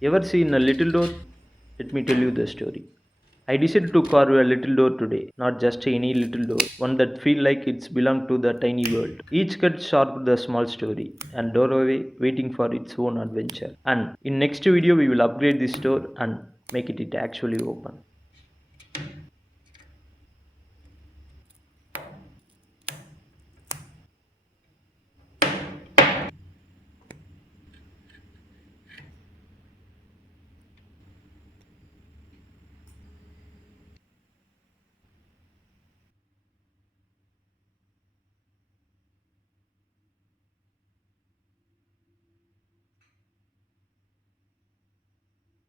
Ever seen a little door? Let me tell you the story. I decided to carve a little door today, not just any little door, one that feel like it's belong to the tiny world. Each cut sharp the small story and doorway waiting for its own adventure. And in next video we will upgrade this door and make it actually open.